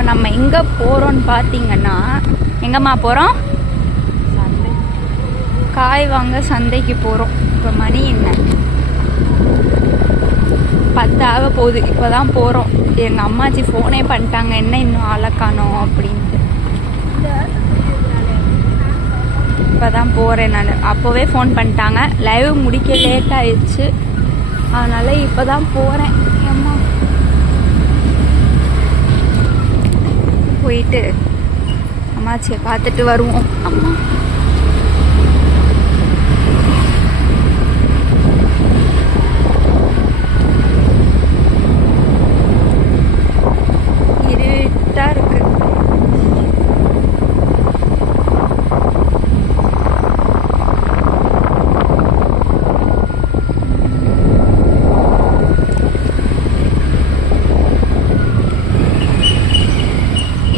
இப்போ நம்ம எங்கே போகிறோன்னு பார்த்தீங்கன்னா, எங்கம்மா போகிறோம்? காய் வாங்க சந்தைக்கு போகிறோம். இப்போ மணி என்ன? 10 ஆக போகுது. இப்போ தான் போகிறோம். எங்கள் அம்மாச்சி ஃபோனே பண்ணிட்டாங்க, என்ன இன்னும் ஆளை காணோம் அப்படின்ட்டு. இப்போ தான் போகிறேன் நான். அப்போவே ஃபோன் பண்ணிட்டாங்க. லைவ் முடிக்க லேட் ஆயிடுச்சு, அதனால் இப்போ தான் போகிறேன். அம்மா போயிட்டு அம்மாச்சியை பார்த்துட்டு வருவோம். அம்மா இருட்டா இருக்கு.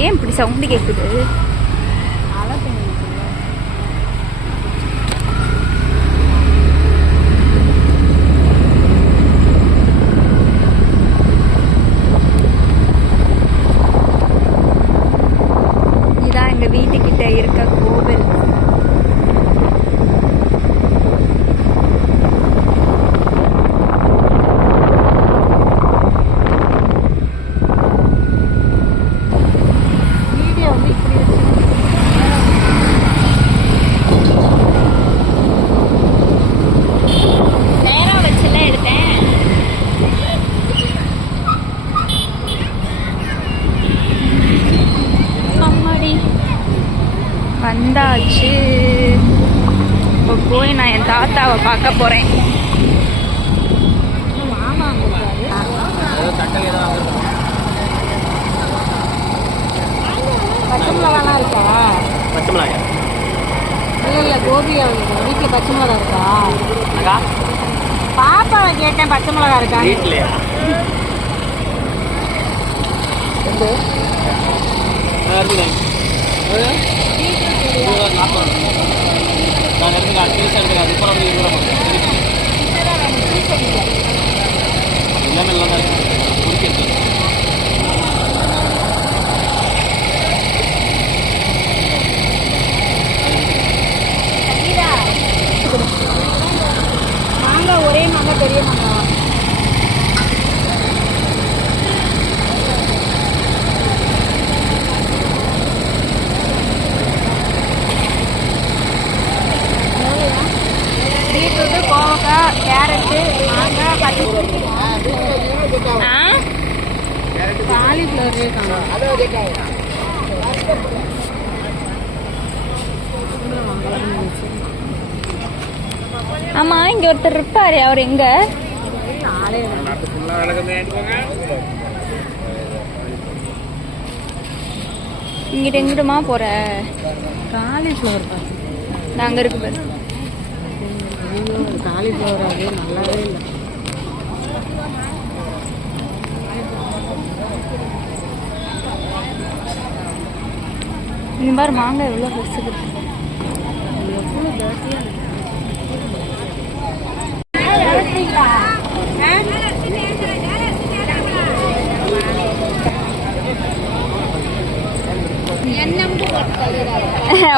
ஏன் இப்படி சவுண்டு கேட்குது? இதான் எங்க வீட்டுக்கிட்ட இருக்க கோவில். வந்தாச்சு. இப்போ போய் நான் என் தாத்தாவை பார்க்க போகிறேன். பச்சை மிளகாலாம் இருக்கா? பச்சை மிளகா இல்லை கோபி வீட்டில் பச்சை மிளகா இருக்கா? பாப்பா கேட்டேன், பச்சை மிளகா இருக்கா வீட்டிலையா? மாங்காய் ஒரே மாங்காய், பெரிய மாங்காய். பீட்ரூட்டு, கோவக்காய், கேரட்டு, மாங்காய், பச்சை காலிஃப்ளவர். ஆமா, இங்க ஒருத்தர் இருப்பாரு. அவர் எங்க? இங்கிட்ட எங்கிட்டமா போற? காலிஃப்ளவர் நாங்க இருக்கு பாரு. காலிஃப்ளவர் அது நல்லாவே இல்லை. இந்த மாதிரி மாங்காய் எவ்வளோ பெருசுக்கு.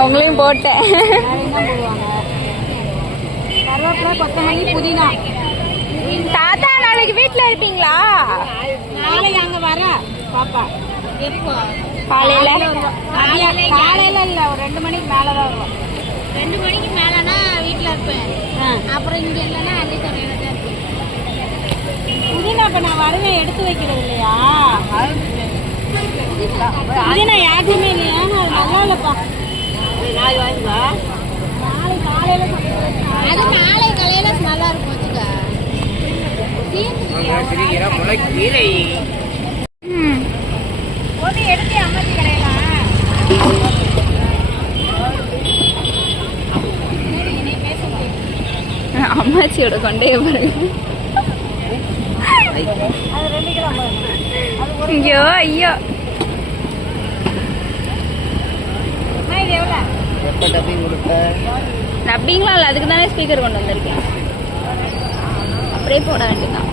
உங்களையும் போட்டேன். கருவேப்பிலை, கொத்தமல்லி, புதினா. தாத்தா நாளைக்கு வீட்டில் இருப்பீங்களா? நாளைக்கு அங்கே வர பாப்பா காலையில காலையில இல்ல, ஒரு 2 மணிக்கு மேலதான் வருவோம். 2 மணிக்கு மேலனா வீட்டுல இருப்பேன். அப்புறம் இங்க இல்லைன்னா அதே சமையல தான் இருப்பேன். புதினா இப்ப நான் வருவேன், எடுத்து வைக்கிறது இல்லையா? புதினா யாருக்குமே இல்லையா? நல்லா இல்லப்பா. நாளை வாங்குவா. நாளை காலையில அது நாளை காலையில நல்லா இருக்கும். எடுத்து அம்மாச்சி கடையலாம். அம்மாச்சியோட கொண்டைய பாருங்க. அது 2 கிலோ. ஐயோ ஐயோ. இது எவ்வளோ? டப்பிங்லாம் இல்லை, அதுக்கு தானே ஸ்பீக்கர் கொண்டு வந்திருக்கேன். அப்படியே போட வேண்டியதான்.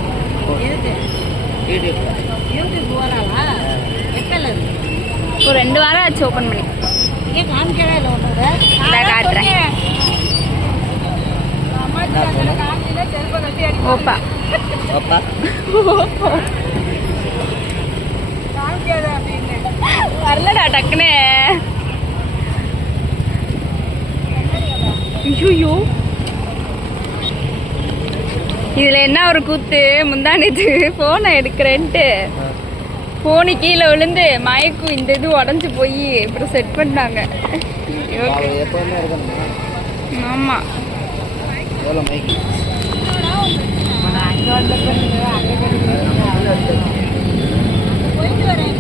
யூடியூப் போறாளா? எப்பல இருக்கு? ஒரு 2 வாரம் ஆச்சு ஓப்பன் பண்ணி. ஏன் காமிக்கவே இல்லை ஒன்று இந்தா காட்டுறேன். ஓப்பா வரலடா டக்குன்னு. ஐயோ இதுல என்ன ஒரு கூத்து, முந்தானது போனை எடுக்கிறேன்ட்டு போனு கீழே விழுந்து மயக்கும் இந்த இது உடஞ்சி போய் இப்படி செட் பண்ணாங்க. ஆமா போயிட்டு வரேன்.